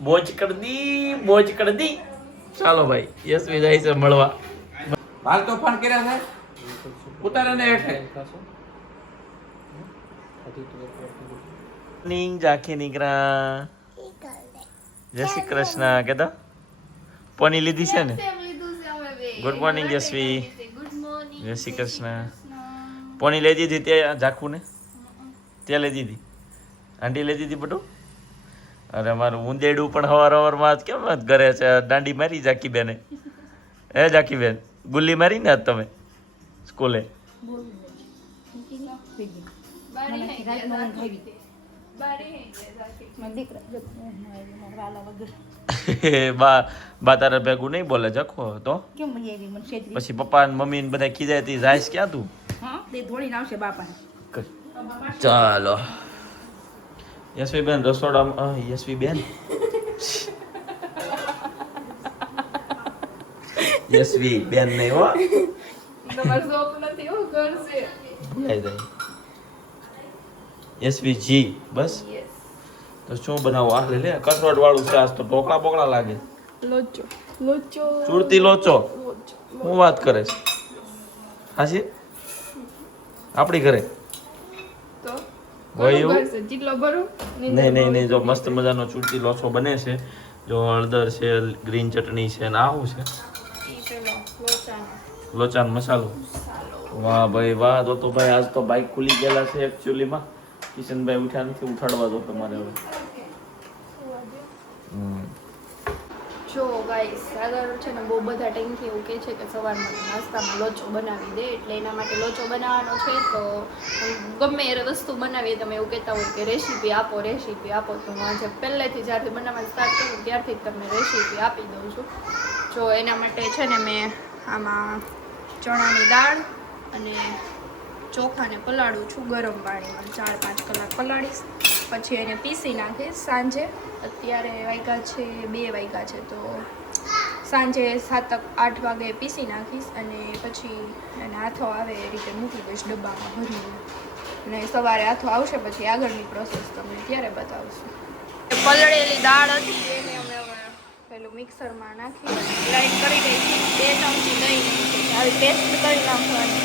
મોજ કર દી ચાલો ભાઈ યશવી જાય છે મળવા હાલ તોફાન કર્યા છે ઉતારે ને હેઠે મોર્નિંગ જાખી નીકળા જય શ્રી કૃષ્ણ કેતા પોની લીધી છે ને ગુડ મોર્નિંગ યશવી જય શ્રી કૃષ્ણ પોની લઈ દીધી ત્યાં ઝાખું ને ત્યાં લઈ દીધી આંટી લઈ દીધી બટું અરે મારું ઊંદેડું પણ હવારમાં કેમ ઘરે છે દાંડી મારી ઝાકી બેને હે ઝાકી બેન ગુલ્લી મારી ને આજ તમે સ્કૂલે બા તારા ભેગું નહીં બોલે જખો તો પછી પપ્પા ને મમ્મી ને બધા કીધા હતી જાઈશ ક્યાં તું ચાલો યશવી બેન રસોડામાં યશવી બેન યશવી બેન નહીં હો યશવી જી બસ તો શું બનાવો આ લે કઠોળ વાળું છે આજ તો ઢોકળા બોકળા લાગે ચૂરતી લોચો હું વાત કરે છે હાજી આપણી ઘરે નહીં જો મસ્ત મજાનો ચૂરતી લોચો બને છે જો હળદર છે ગ્રીન ચટણી છે ને આવું છે લોચાનો મસાલો વાહ ભાઈ વાહ તો ભાઈ આજ તો બાઈક ખુલી ગયેલા છે એકચ્યુઅલીમાં કિશનભાઈ ઉઠ્યા નથી ઉઠાડવા દો તમારે હવે જો ગાઈસ સાગર છે ને બહુ બધા ટાઈમથી એવું કહે છે કે સવારમાં નાસ્તામાં લોચો બનાવી દે એટલે એના માટે લોચો બનાવવાનો છે તો ગમે એ વસ્તુ બનાવીએ તમે એવું કહેતા હોય કે રેસીપી આપો તો હું આજે પહેલેથી જ્યારથી બનાવવાનું સ્ટાર્ટ કર્યું ત્યારથી જ તમને રેસીપી આપી દઉં છું જો એના માટે છે ને મેં આમાં ચણાની દાળ અને ચોખાને પલાળું છું ગરમ પાણીમાં 4-5 કલાક પલાળીશ પછી એને પીસી નાખીશ સાંજે અત્યારે વાગ્યા છે 2 વાગ્યા છે તો સાંજે 7-8 વાગે પીસી નાખીશ અને પછી એને હાથો આવે એ રીતે મૂકી દઈશ ડબ્બામાં ભરીને અને સવારે હાથો આવશે પછી આગળની પ્રોસેસ તમને ત્યારે બતાવશું પલળેલી દાળ હતી એને અમે પેલું મિક્સરમાં નાખી ગ્રાઇન્ડ કરી દઈશું 2 ચમચી દહીં આવી પેસ્ટ કરી નાખવાની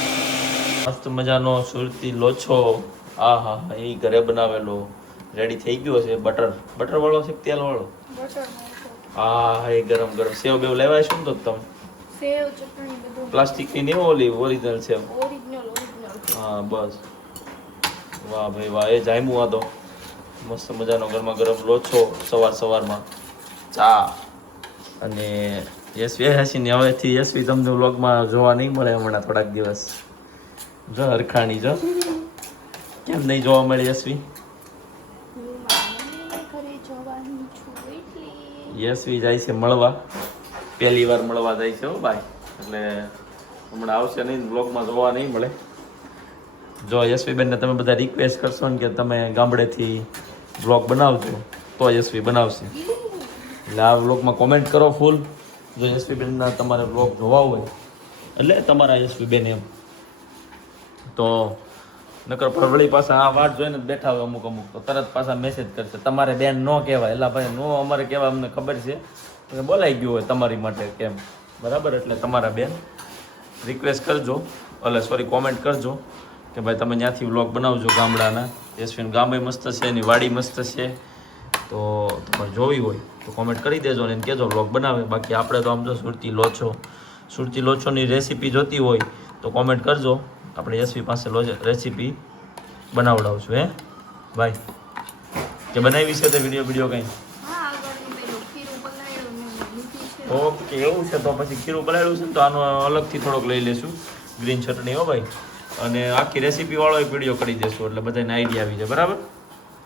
મસ્ત મજાનો સુરતી લોચો આ હા એ ઘરે બનાવેલો રેડી થઈ ગયો છે બટર વાળો છે તેલ વાળો હા એ ગરમ સેવ બેવ લેવાય શું તો તમે સેવ ચટણી બધું પ્લાસ્ટિક ની નહીં ઓલી ઓરિજિનલ છે હા બસ વાહ ભાઈ વાહ એ જામ્યું આ તો મસ્ત મજાનો ગરમા ગરમ લોચો સવારમાં ચા અને યશવી હસીને હવેથી યશવી તમને વ્લોગમાં જોવા નહીં મળે હમણાં થોડાક દિવસ જો હરખાણી જો કેમ નહીં જોવા મળે યશવી યશવી જાય છે મળવા પહેલી વાર મળવા જાય છે હો ભાઈ એટલે હમણાં આવશે નહીં બ્લોગમાં જોવા નહીં મળે જો યશવીબેનને તમે બધા રિક્વેસ્ટ કરશો ને કે તમે ગામડેથી બ્લોગ બનાવજો તો યશવી બનાવશે એટલે આ બ્લોગમાં કોમેન્ટ કરો ફૂલ જો યશવીબેનના તમારે બ્લોગ જોવા હોય એટલે તમારા યશવીબેન એમ તો નકર પરવળી પાસે આ વાત જોઈને જ બેઠા હોય અમુક તો તરત પાછા મેસેજ કરશે તમારે બેન ન કહેવાય એટલે ભાઈ નો અમારે કહેવાય અમને ખબર છે કે બોલાઈ ગયું હોય તમારી માટે કેમ બરાબર એટલે તમારા બેન રિક્વેસ્ટ કરજો કોમેન્ટ કરજો કે ભાઈ તમે ત્યાંથી વ્લોગ બનાવજો ગામડાના યશવીન ગામે મસ્ત છે એની વાડી મસ્ત છે તો તમારે જોવી હોય તો કોમેન્ટ કરી દેજો ને એને કહેજો વ્લોગ બનાવે બાકી આપણે તો આમ જો સુરતી લોચોની રેસીપી જોતી હોય તો કોમેન્ટ કરજો આપણે યશવી પાસે રેસીપી બનાવડાવશું હે ભાઈ કે બનાવી છે તે વિડીયો કંઈ ઓકે એવું છે તો પછી ખીરું બનાવ્યું છે ને તો આનો અલગથી થોડોક લઈ લેશું ગ્રીન ચટણી હો ભાઈ અને આખી રેસીપી વાળો એક વિડીયો કરી દેશું એટલે બધાને આઈડિયા આવી જાય બરાબર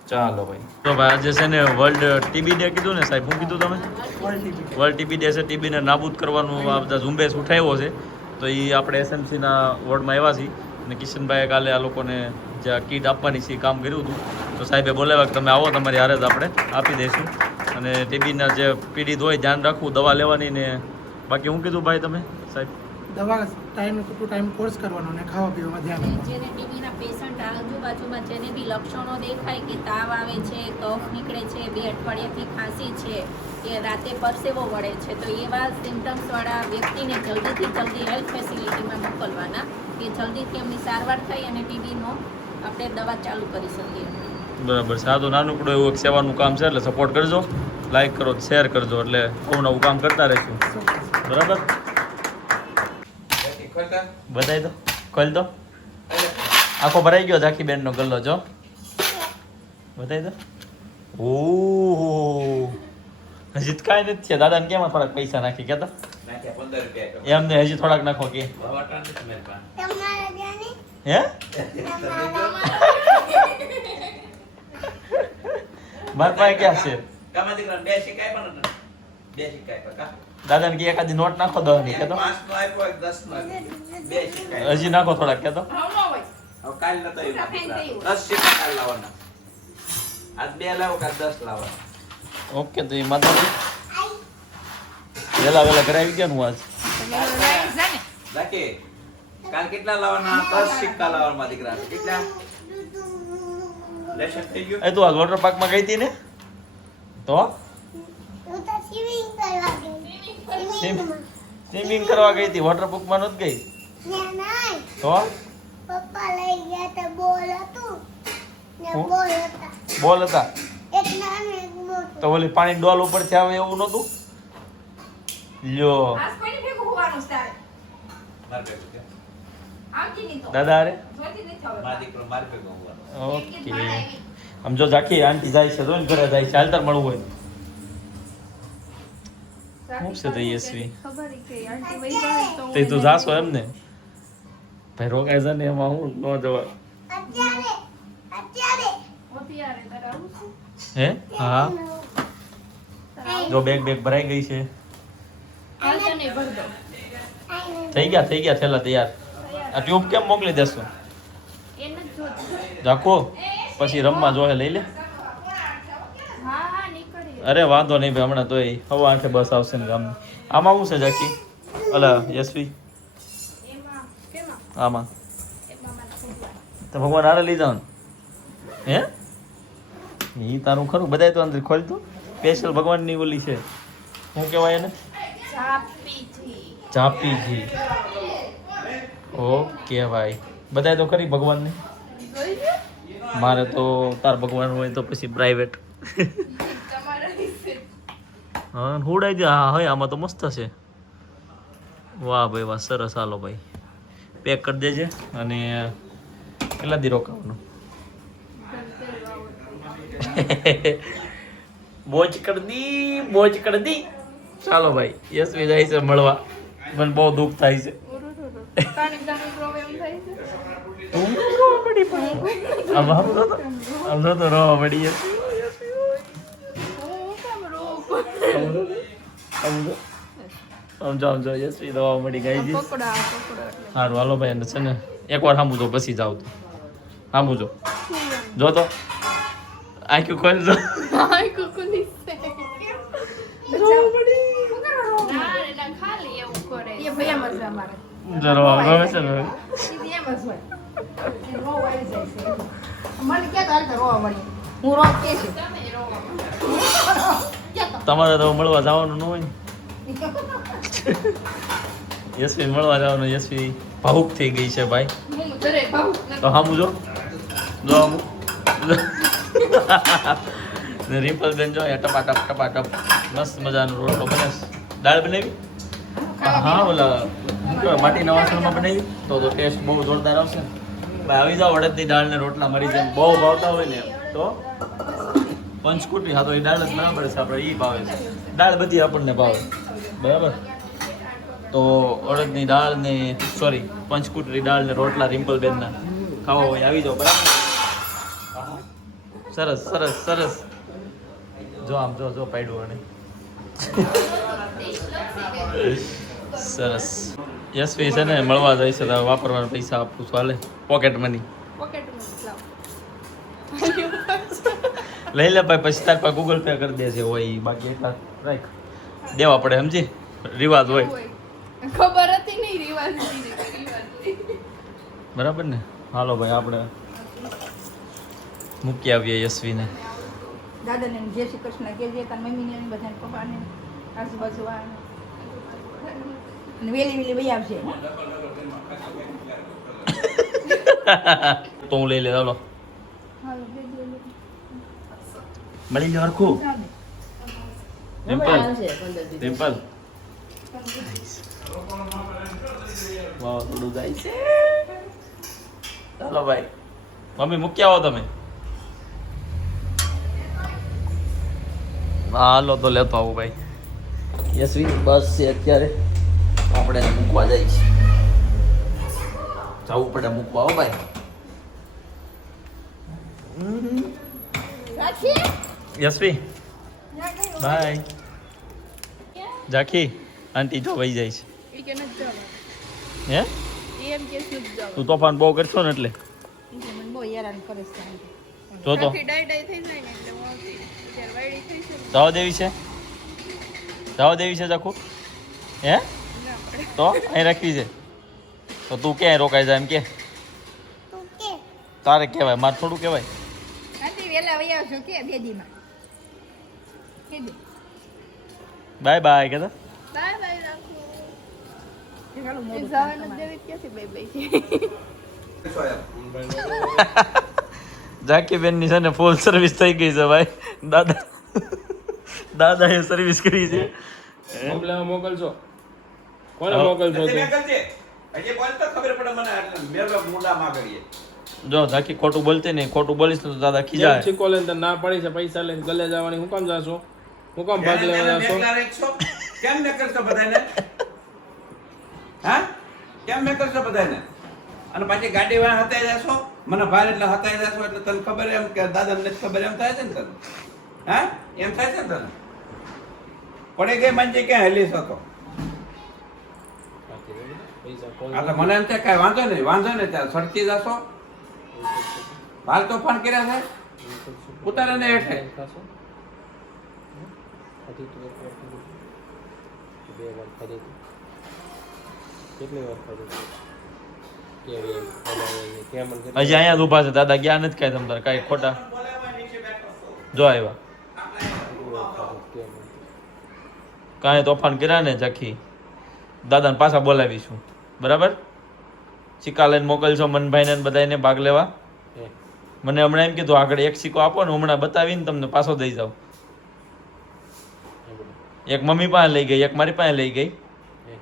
ચાલો ભાઈ તો ભાઈ આજે છે ને વર્લ્ડ ટીબી ડે કીધું ને સાહેબ શું કીધું તમે વર્લ્ડ ટીબી ડે છે ટીબીને નાબૂદ કરવાનું આ બધા ઝુંબેશ ઉઠાવ્યો છે તો એ આપણે એસએમસીના વોર્ડમાં આવ્યા છીએ અને કિશનભાઈએ કાલે આ લોકોને જે કીટ આપવાની છે એ કામ કર્યું હતું તો સાહેબે બોલાવ્યા કે તમે આવો તમારી હારે જ આપણે આપી દઈશું અને ટીબીના જે પીડિત હોય ધ્યાન રાખવું દવા લેવાની ને બાકી શું કીધું ભાઈ તમે સાહેબ દવા ટાઈમ ટુ ટાઈમ કોર્સ કરવાનો અને ખાવા પીવામાં ધ્યાન આપવાનું. જેને ટીબીના પેશન્ટ આજુબાજુમાં જેને બી લક્ષણો દેખાય કે તાવ આવે છે, કફ નીકળે છે, 2 અઠવાડિયાથી ખાંસી છે, કે રાતે પરસેવો વળે છે, તો એવા સિમ્ટમ્સવાળા વ્યક્તિને જલ્દીથી જલ્દી હેલ્થ ફેસિલિટીમાં મોકલવાના કે જલ્દીથી એમની સારવાર થઈ અને ટીબીનો આપણે દવા ચાલુ કરી શકીએ. બરાબર છે. આ તો નાનકડું એવું એક સેવાનું કામ છે, એટલે સપોર્ટ કરજો, લાઈક કરો, શેર કરજો, એટલે બહુ નવું કામ કરતા રહીશું. બરાબર, બતાવી દો, ખોલ દો. આખો ભરાઈ ગયો ઝાંખી બેનનો ગલ્લો, જો બતાવી દો. ઓહો, હજી તો કાંઈ નથી થયા. દાદાને કેમાં થોડાક પૈસા નાખી કેતો નાખ્યા 15 રૂપિયા એમને હજી થોડાક નાખો કે ભવાટા નથી મારી પાસે. હે મારા પાસે ક્યાં છે? કામાં દીકરા 2 સિક્કા આપ્યા ને 2 સિક્કા આપ્યા કા દાદાને કે એકાદી નોટ નાખો દો ની કેતો 5 નો આપ્યો 10 નો 2 સિક્કા આપ્યા. હજી નાખો થોડાક કેતો હવે કાલ નતો આવ્યો દીકરા. 10 સિક્કા કાલ લાવવાના. આજ 2 લાવો કાલ 10 લાવવાના. ઓકે તો એ માતાજી વેલા વેલા કરાવી ગયા હું આજ રાખે કાલ કેટલા લાવવાના? 10 સિક્કા લાવવાના દીકરા. કેટલા લેશન થઈ ગયું? એ તું આજ વોટર પાર્કમાં ગઈ હતી ને? તો સ્વિમિંગ કરવા ગઈ હતી, વોટર પાર્કમાં નહોતી ગઈ? તો પપ્પા લઈ ગયા તો બોલ હતું ને હું? બોલ હતા બોલ હતા એક નાનું એક મોટું. તો ઓલી પાણી ડોલ ઉપરથી આવે એવું નહોતું? લ્યો માર ભેગું કે? દાદા અરે માર દીકરો માર ભેગો હોવાનો. ઓકે આમ જો ઝાંખી આંટી જાય છે, જોઈને ઘરે જાય છે, હાલતા મળવું હોય શું છે તો યશવી ખબર કે આંટી વહી જાય તો તે તું જાશો એમ ને ભાઈ રોકાય છે ને એમાં હું ન જવા અત્યારે અત્યારે અત્યારે તારે આવું છે? હે હા જો બેગ ભરાઈ ગઈ છે. હાલ તને ભર દો. થઈ ગયા થેલા તૈયાર. આ ટ્યુબ કેમ મોકલી દેશો? એને જ જોતું. રાખો પછી રમવા જોહે લઈ લે. હા નીકળી. અરે વાંધો નહીં ભાઈ, હમણાં તોય 8:30 બસ આવશે ને ગામની. આમાં શું છે ઝાંખી? અલા યશવી એમાં કેમાં આમાં એમાં મારા છોકરા. તો ભગવાન આરે લઈ જાવ હે ઈ તારું ખરું. બધાય તો અંદર ખોલ તો સ્પેશિયલ ભગવાનની ઓલી છે, શું કહેવાય એને? ચાપી ઘી. ઓકે ભાઈ, બધાય તો ખરી ભગવાનની. મારે તો તાર ભગવાન હોય તો પછી પ્રાઇવેટ. હા હુડાઈ દે. હા હોય આમાં તો મસ્ત છે. વાહ ભાઈ વાહ, સરસ. હાલો ભાઈ પેક કરી દેજે. અને કેટલા દી રોકાવાનું? બોજ કર દી. ચાલો ભાઈ, યશવી જાય છે મળવા. મને બહુ દુઃખ થાય છે. તાણી પ્રોબ્લેમ થાય છે. તું રોવા પડી પણ આમ તો રોવા પડી યશવી. હું કેમ રોઉં? સમજો યશવી રોવા મળી ગઈ છે. પકડા સારું હાલો ભાઈ, અને છે ને એકવાર સાંભળો તો પછી જાવ તો સાંભળજો. જો તો આંખ્યું ખોલજો. હાય કુકુની સે ના એના ખાલી એવું કરે એ ભૈયા મજા મારે જો રોવા ગમે છે ને સીધી એમ જ હોય. એ રોવા આવી જાય છે. મને ક્યાં તારે તો રોવા મળી. હું રોવા કે છે. તમે રોવા તમારે તો મળવા જવાનું ન હોય ને. યશવી મળવા જવાનું. યશવી ભાવુક થઈ ગઈ છે ભાઈ. હું ઘરે ભાવ તો સાંભળજો જો આમ ને રિમ્પલ બેન જો ટપાટપ મસ્ત મજાનો રોટલો બને છે. દાળ બનાવી? હા ઓલા શું કહેવાય માટીના વાસણમાં બનાવી તો ટેસ્ટ બહુ જોરદાર આવશે. ભાઈ આવી જાઓ, અડદની દાળ ને રોટલા મરી જાય. બહુ ભાવતા હોય ને તો પંચકુટી. હા તો એ દાળ જ બરાબર છે, આપણે એ ભાવે છે. દાળ બધી આપણને ભાવે બરાબર. તો અડદની દાળ ને સોરી પંચકુટરી દાળ ને રોટલા રિમ્પલ બેનના ખાવા હોય આવી જાઓ બરાબર. સરસ સરસ સરસ. જો આમ જો પાડ્યું અને સરસ. યશવી છે ને મળવા જાય છે તો વાપરવાના પૈસા આપું છું. હાલે પોકેટ મની પોકેટમાં લાવ લઈ લે ભાઈ. પછી તાર પાસે ગૂગલ પે કરી દેશે હોય ઈ. બાકી એટલા રાખ દેવા પડે, સમજી? રિવાજ હોય. ખબર હતી નહીં રિવાજ બરાબર ને? હાલો ભાઈ આપણે મૂકી આવીએ યશવીને. દાદાને જય શ્રી કૃષ્ણ કહેજે, તાર મમ્મીને ને બધાને પપ્પાને આજુબાજુ વાળાને. અને વેલી વેલી વહી આવશે. તો હું લઈ લે ચાલો હાલો બે મળી લે હરખું. ડિમ્પલ ડિમ્પલ વાહ થોડું જાય છે. ચાલો ભાઈ મમ્મી મૂકી આવો તમે. હાલો તો લેતો આવું ભાઈ. યશવી બસ છે અત્યારે આપણે એને મૂકવા જાય છે. જવું પડે મૂકવા હો ભાઈ. યશવી બાય. જાખી આંટી જો વહી જાય છે. એ કે નથી જવાનું. હે એ એમ કે નથી જવાનું. તું તોફાન બહુ કરશો ને એટલે એ મને બહુ હેરાન કરે છે. જો તો આખી ડાઈ થઈ જાય ને એટલે હું આવતી ત્યારે વાયડી થઈ છે ને જાવ દેવી છે. જાવ દેવી છે જાખું. હે ના પડે. તો અહીં રાખવી છે તો તું ક્યાંય રોકાઈ જાય એમ કે તું કે તારે કહેવાય મારે થોડું કહેવાય. નથી વેલા વહી આવશો કે બેદીમાં કીધું બાય બાય કહેતા. બાય બાય રાખો. એ વાળું એ મોઢું જવા તમારે. નથી દેવી ક્યાંથી બાય બાય છે. જાકી બેન ની છે ને ફૂલ સર્વિસ થઈ ગઈ છે ભાઈ. દાદાએ સર્વિસ કરી છે. કોમ્પ્લેમાં મોકલશો કોને હા. મોકલશો નથી તે? મેં કરજે. હજી બોલ તો ખબર પડે મને આટલે મેલો મુંડામાં કરીએ. જો જાકી ખોટું બોલતી નહીં. ખોટું બોલીશ તો દાદા જેમ ખીજાય. છીકો લઈને તને ના પડી છે પૈસા લઈને ગલે જવાની હું કામ જાશો? હું કામ ભાગ એને લેવા જાશો? મેઘલા રાખશો? કેમ મેં કરશો બધાને? હા? કેમ મેં કરશો બધાને? અને પાછી ગાડી વાળા હતાઈ જશો? મને ભાર એટલે હતાઈ જશો એટલે તને ખબર એમ કે દાદાને નથી ખબર એમ થાય છે ને તને? હા? એમ થાય છે ને તને? પડી ગઈ મંજી ક્યાં હેલી શકો? પૈસા કોણ એટલે મને એમ છે કાંઈ વાંધો નહીં ત્યાં સડતી જશો? ભાર તોફાન કર્યા છે? ઉતારે ને હેઠે. ખાશો? હજી તો એક વાર ખાધું. બે વાર ખાધું હતું. કેટલી વાર ખાધું હતું? કેવી એમ બનાવીને કેમ મને કેટલી- હજી અહીંયા જ ઊભા છે દાદા. ગયા નથી કાંઈ તમ તારે કાંઈ ખોટા. જો આવ્યા કેટલી વાર ખાધું? કેમ એમ? કાંઈ તોફાન કર્યા ને જાખી દાદાને પાછા બોલાવીશું. બરાબર સિક્કા લઈને મોકલશો મનભાઈને ને બધાને ભાગ લેવા. હે, મને હમણાં એમ કીધું આગળ એક સિક્કો આપો ને હમણાં બતાવીને તમને પાછો દઈ જાઉં. હે બધું. એક મમ્મી પાસે લઈ ગઈ, એક મારી પાસે લઈ ગઈ. હે.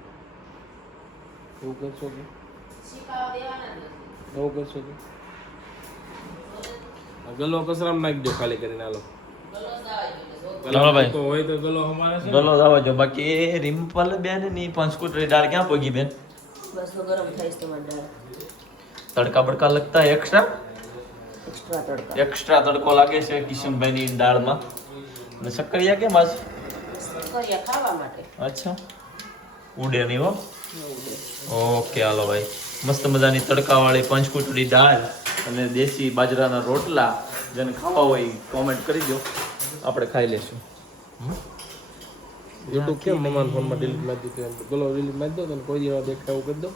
એવું કરશો કે? એવું કરશો કે? આ ગલો કચરામાં નાખી દો ખાલી કરીને આલો. ચાલો ભાઈ. તો હોય તો ગલો અમારે છે ને? ગલો જવા જો. બાકી એ રિમ્પલ બેન ની પંચકુટરી દાળ ક્યાં પગી બેન? બસ તો ગરમ થાય છે તમારે દાળ તડકા બડકા લગતા એક્સ્ટ્રા એક્સ્ટ્રા તડકા એક્સ્ટ્રા તડકો લાગે છે કિશનભાઈ ની દાળમાં. ને શક્કરિયા કેમ આજ? કર્યા ખાવા માટે અચ્છા ઉડે નહીં હો. ઓકે હાલો ભાઈ. મસ્ત મજાની તડકાવાળી પંચકુટરી દાળ અને દેશી બાજરાના રોટલા જેને ખાવા હોય કોમેન્ટ કરી દો આપણે ખાઈ લેશું. YouTube કેમ મમ્માના ફોનમાં ડિલીટ મારી દીધું? એમ ગલો ડિલીટ મારી દો તને કોઈ દિવસ દેખાય એવું કરી દો.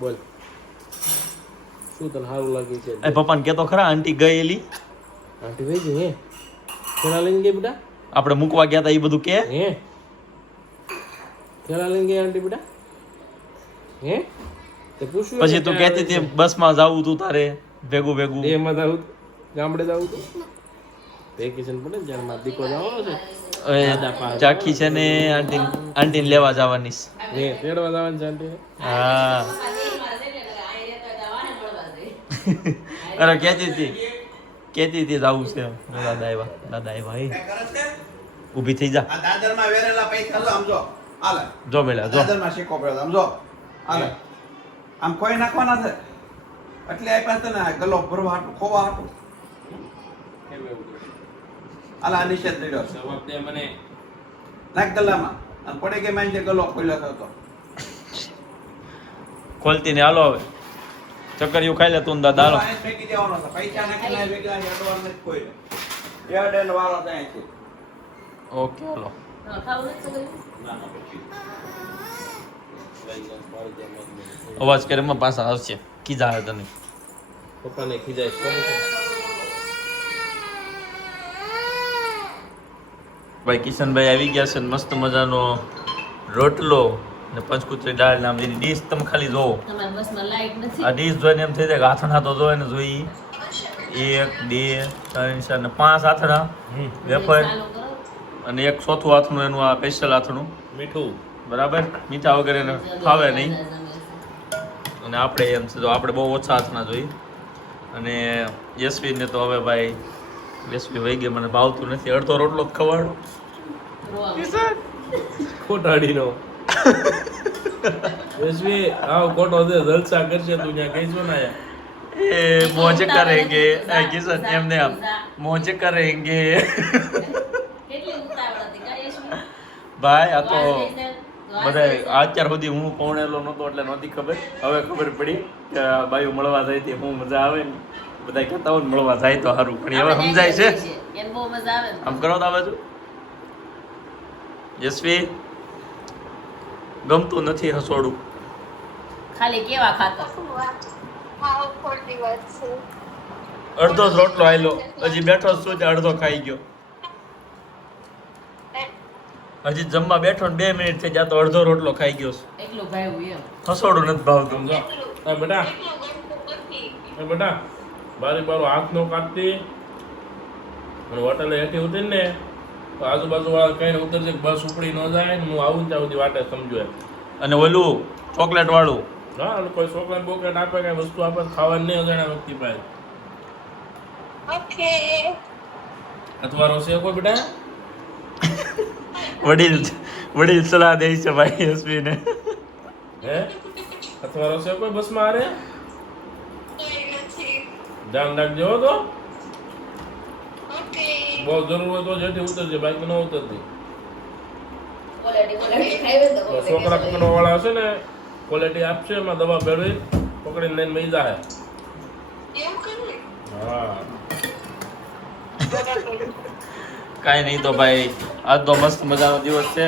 બોલ શું તને સારું લાગ્યું છે? એ પપ્પાને કહેતો ખરા આંટી ગયેલી આંટી વહી ગઈ હે? કેળા લઈને ગઈ બેટા? આપણે મૂકવા ગયા હતા એ બધું કે હે કેળા લઈને ગઈ આંટી બેટા? હે તે પૂછ્યું પછી તું કહેતી હતી બસમાં જાવું તું તારે ભેગું ભેગું. એમાં જાવું તું? ગામડે જાવું તું? વેકેશન પડે ને જ્યારે મારો દીકરો જવાનો છે ચાખી છે ને આંટીને લેવા જવાની છે. હે તેડવા જવાનું છે આંટીને? હા અરે કહેતી હતી જવું છે. દાદા આવ્યા હે. કાંઈ કરે છે? ઊભી થઈ જા. આ દાદરમાં વેરેલા પૈસા લો, આમ જો. હાલે. જો બેલા જો. દાદરમાં સિક્કો પડ્યો, આમ જો. હાલે. આમ ખોઈ નાખવાના છે. એટલે આપ્યા છે ને આ ગલો ભરવા હાટું, ખોવા હાટું. કેમ એવું કર્યું? હાલે, આ નિષેધ દીધો છે. જવાબ દે મને. નાખ ગલામાં. અને પડી ગઈ માઇન જે ગલો ખોલ્યો હતો. ખોલતી ને હાલો હવે ચક્કરિયું ખાઈ લે તું ને દાદા હાલો. આ ફેંકી દેવાનો છે. પૈસા નાખીને આ ભેગા અડવાનું નથી કોઈને. એડ એન્ડ વાળો ત્યાં છે. ઓકે હાલો. હા ખાવું નથી સગરી ના, ના, પછી. અવાજ કરે એમાં પાછા આવશે કીધા હે તને પપ્પાને ખીજાય કોણ છે? ભાઈ કિશનભાઈ આવી ગયા છે ને મસ્ત મજાનો રોટલો ને પંચકુતરી દાળ નામ જેની ડીશ તમે ખાલી જોવો તમારા બસમાં લાઈટ નથી. આ ડીશ જોઈને એમ થઈ જાય કે આથણા તો જોઈ ને જોઈ 1 2 3 4 ને 5 આથણા વેફર ચાલુ કરો. અને એક ચોથું આથણું એનું આ સ્પેશિયલ આથણું મીઠું બરાબર મીઠા વગર એને ફાવે નહીં અને આપણે એમ છે જો આપણે બહુ ઓછા હાથના જોઈએ અને યશવીને તો હવે ભાઈ યશવી વહી ગઈ મને ભાવતું નથી અડધો રોટલો જ ખવાડો ખોટાડીનો યશવી આવ ખોટો દે જલસા કરશે તું ત્યાં કહીશું ને એ મોજ કરેંગે એ કિશન એમને આમ મોજ કરેંગે કેટલી ઉતાવળ હતી કાંઈ ભાઈ આ તો બધા અત્યાર સુધી હું પૌણેલો નહોતો એટલે નહોતી ખબર હવે ખબર પડી કે બાયું મળવા જાય તે હું મજા આવે ને બધા કહેતા હોય ને મળવા જાય તો સારું પણ હવે સમજાય છે એને બહુ મજા આવે ને. આમ કરો તો બાજુ યશવી ગમતું નથી હસોડું ખાલી કેવા ખાતા હા ખોટી વાત છે અડધો જ રોટલો આયલો હજી બેઠો જ છું તે અડધો ખાઈ ગયો હજી જમવા બેઠો ને 2 મિનિટ થઈ જાય તો અડધો રોટલો ખાઈ ગયો છું. એટલું ભાવ્યું એમ. હસોડું નથી ભાવતું સમજો બેટા બેટા બારી બારો હાથ નો કાઢતી અને હોટલે હેઠી ઉતરી ને તો આજુબાજુ વાળા કઈ ઉતરશે બસ ઉપડી ન જાય ને હું આવું ત્યાં સુધી વાટે સમજો એમ. અને ઓલું ચોકલેટ વાળું ના કોઈ ચોકલેટ બોકલેટ આપે કઈ વસ્તુ આપે ખાવાની નહીં અજાણ્યા વ્યક્તિ પાસે ઓકે અથવા રોશે કોઈ બેટા વડીલ સલાહ દે છે ભાઈ યશવીને હે અથવા રોશે કોઈ બસમાં આરે ધ્યાન રાખજો હો તો બહુ જરૂર હોય તો જેથી ઉતરજે બાકી ન ઉતરતી ક્વોલિટી ખાઈ તો તો છોકરા પકડવા વાળા હશે ને ક્વોલિટી આપશે એમાં દવા ભેળવી પકડીને લઈને મઈ જાય હા કાંઈ નહીં તો ભાઈ આજ તો મસ્ત મજાનો દિવસ છે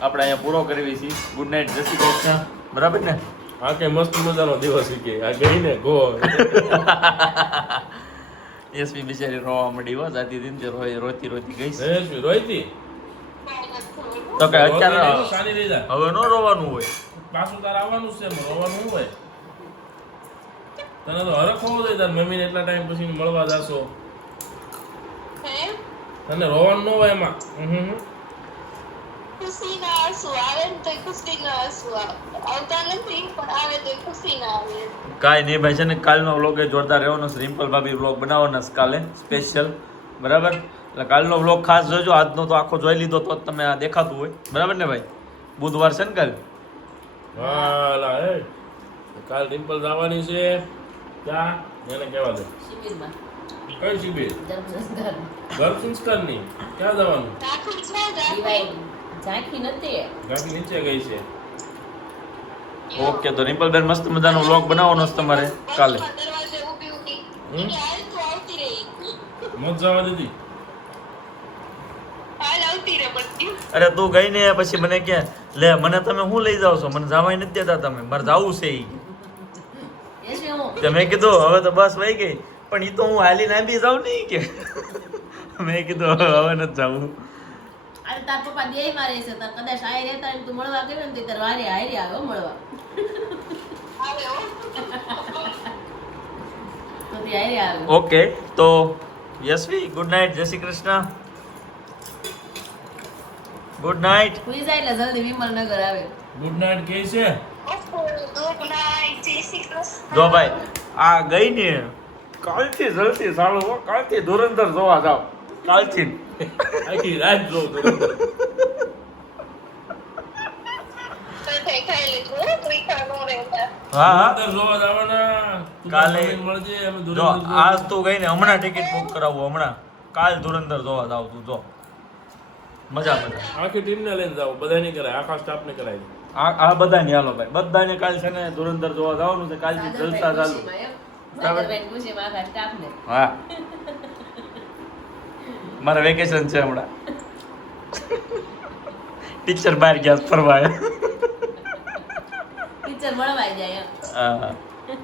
આપણે અહીંયા પૂરો કરવી છીએ ગુડ નાઇટ જય શ્રી કૃષ્ણ બરાબર ને આ કે મસ્ત મજાનો દિવસ કે આ ગઈ ને ગો યશવી બિચારી રોવા મળી હો જાતી દિન રોતી રોતી ગઈ છે. જયેશભાઈ રોઈતી તો કે અત્યારે સારી રહી જા હવે નો રોવાનું હોય પાછું તારે આવવાનું છે એમાં રોવાનું હોય તને તો હરખ હોવો જોઈએ તાર મમ્મીને એટલા ટાઈમ પછી મળવા જાશો તને રોવાનું ન હોય એમાં ખુશીના આંસુ આવે ને તો ખુશીના આંસુ આવતા નથી પણ આવે તો ખુશીના આવે કાંઈ નહીં ભાઈ છે ને કાલનો વ્લોગ એ જોરદાર રહેવાનો છે રિમ્પલ ભાભી વ્લોગ બનાવવાના છે કાલે સ્પેશિયલ બરાબર એટલે કાલનો વ્લોગ ખાસ જોજો આજનો તો આખો જોઈ લીધો તો જ તમે આ દેખાતું હોય બરાબર ને ભાઈ બુધવાર છે ને કાલ હાલા એ કાલ ડિમ્પલ જવાની છે ક્યાં એને કહેવા દે શિબિરમાં કઈ શિબિર જમસંસ્કાર ઘર સંસ્કારની ક્યાં જવાનું રાખું છે દિવાળી ઝાંખી નથી ગાંઠી નીચે ગઈ છે ઓકે તો રિમ્પલ બેન મસ્ત મજાનો વ્લોગ બનાવવાનો છે તમારે કાલે દરવાજે ઊભી ઊભી હમ? હાલ તો આવતી રહી મત જવા દીધી હાલ આવતી રહે બધી અરે તું ગઈ ને પછી મને કે લે મને તમે શું લઈ જાવ છો મને જવાય નથી દેતા તમે મારે જવું છે ઈ યશવી હું તે મેં કીધું હવે તો બસ વહી ગઈ પણ ઈ તો હું હાલીને આવી જાઉં નહીં કે મેં કીધું હવે નથી જવું અરે તાર પપ્પા દેય મારે છે તાર કદાચ આય રહેતા હોય ને તું મળવા ગયો ને તો તાર વારે હારી આવ્યો મળવા આવે હો તો તે હારી આવ્યો ઓકે તો યશવી ગુડ નાઇટ જય શ્રી કૃષ્ણ ગુડ નાઇટ સુઈ જાય એટલે જલ્દી વિમલનગર આવે ગુડ નાઇટ કે છે ગુડ નાઇટ જય શ્રી કૃષ્ણ જો ભાઈ આ ગઈ ને કાલથી જલ્દી સાળો હો કાલથી ધુરંધર જોવા જાવ કાલથી આખી રાત જો તો ખાઈ લીધું હો ત્રીખા નો રહેતા હા હા અંદર જોવા જવાના તું કાલે મને મળજે અમે જો ધુરંધર આજ તું ગઈ ને હમણાં ટિકિટ બુક કરાવું હમણાં કાલ ધુરંધર જોવા જાવ તું જો મજા મજા આખી ટીમને લઈને જાવ બધા નહીં કરાય આખા સ્ટાફ ને કરાય આ બધાને હાલો ભાઈ બધાને કાલ છે ને ધુરંધર જોવા જવાનું છે કાલથી જલસા ચાલુ સાગરભાઈ ખુશીમાં આખા સ્ટાફને હા મારા વેકેશન છે હમણાં ટીચર બહાર ગયા છે ફરવા મળવાઈ જાય એમ.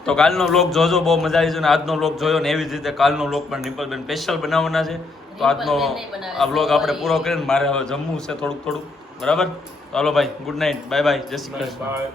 તો કાલનો વ્લોગ જોજો, બહુ મજા આવી છે. અને આજનો વ્લોગ જોયો ને એવી જ રીતે કાલનો વ્લોગ પણ રિમ્પલબેન સ્પેશિયલ બનાવવાના છે. તો આજનો રિમ્પલબેન નહીં બનાવે, આ વ્લોગ આપણે sorry. પૂરો કરીને મારે હવે જમવું છે થોડુંક બરાબર. તો હાલો ભાઈ, ગુડ નાઇટ, બાય બાય, જય શ્રી કૃષ્ણ. બાય.